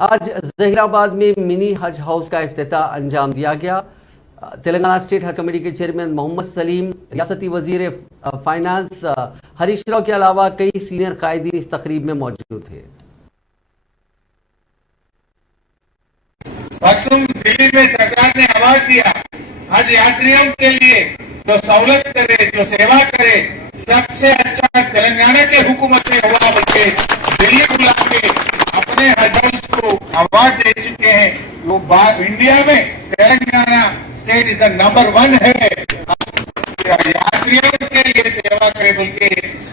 आज जहीराबाद में मिनी हज हाउस का इफ्तिताह अंजाम दिया गया। तेलंगाना स्टेट हज कमेटी के चेयरमैन मोहम्मद सलीम, रियासती वजीर फाइनेंस हरीश राव के अलावा कई सीनियर कायदीन इस तकरीब में मौजूद थे। दिल्ली में सरकार ने अवार्ड दिया हज यात्रियों के लिए, जो सहूलत करे, जो सेवा करे, सबसे अच्छा तेलंगाना के हुकूमत ने हुआ बल्कि दिल्ली बुला के अपने हज हाउस को अवार्ड दे चुके हैं। वो इंडिया में Telangana state is the number 1 है यात्रियों के लिए सेवा करे बल्कि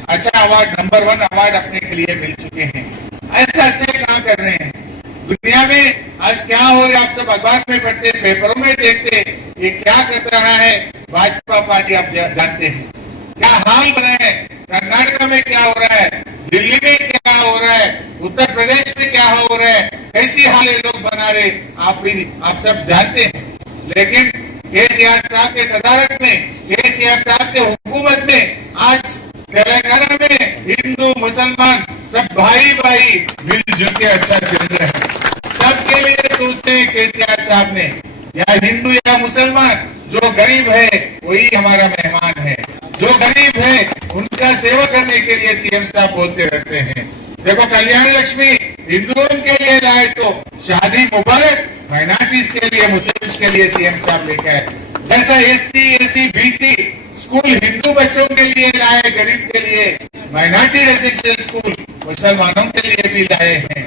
अच्छा अवार्ड, नंबर 1 अवार्ड अपने के लिए मिल चुके हैं। ऐसे अच्छे काम कर रहे हैं। दुनिया में आज क्या हो रहा है आप सब अखबार में पढ़ते, पेपरों में देखते, ये क्या कर रहा है भाजपा पार्टी, आप जानते हैं क्या हाल बना है। कर्नाटक में क्या हो रहा है, दिल्ली में क्या हो रहा है, उत्तर प्रदेश में क्या हो रहा है, कैसी हाल ये लोग बना रहे आप सब जानते हैं। लेकिन केसीआर साहब के सदारत में, केसीआर साहब के हुकूमत में आज तेलंगाना में हिंदू मुसलमान सब भाई भाई मिलजुल के अच्छा चल रहा है। सबके लिए सोचते हैं केसीआर साहब ने, या हिंदू या मुसलमान, जो गरीब है वही हमारा मेहमान है। जो गरीब है उनका सेवा करने के लिए सीएम साहब बोलते रहते हैं। देखो कल्याण लक्ष्मी हिंदुओं के लिए लाए तो शादी मुबारक माइनॉरिटीज के लिए, मुस्लिम्स के लिए सीएम साहब लेकर आए। जैसा SC ST BC school Hindu बच्चों के लिए लाए, गरीब के लिए माइनॉरिटी रेसिडेंशियल स्कूल मुसलमानों के लिए भी लाए हैं।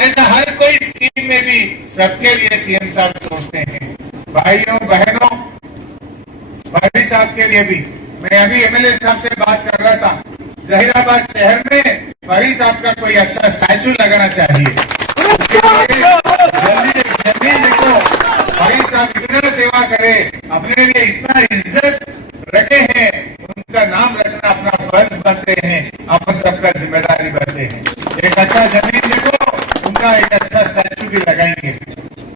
ऐसा हर कोई स्कीम में भी सबके लिए सीएम साहब सोचते हैं। भाइयों बहनों, भाई साहब के लिए भी मैं अभी एमएलए साहब से बात कर रहा था, जहीराबाद शहर में भाई साहब का कोई अच्छा स्टैचू लगाना चाहिए। जल्दी जल्दी देखो, भाई साहब इतना सेवा करे, अपने लिए इतना इज्जत रखे हैं, उनका नाम रखना अपना फर्ज बनते हैं, अपन सबका जिम्मेदारी बनते हैं। एक अच्छा जमीन देखो, उनका एक अच्छा स्टैचू भी लगाएंगे।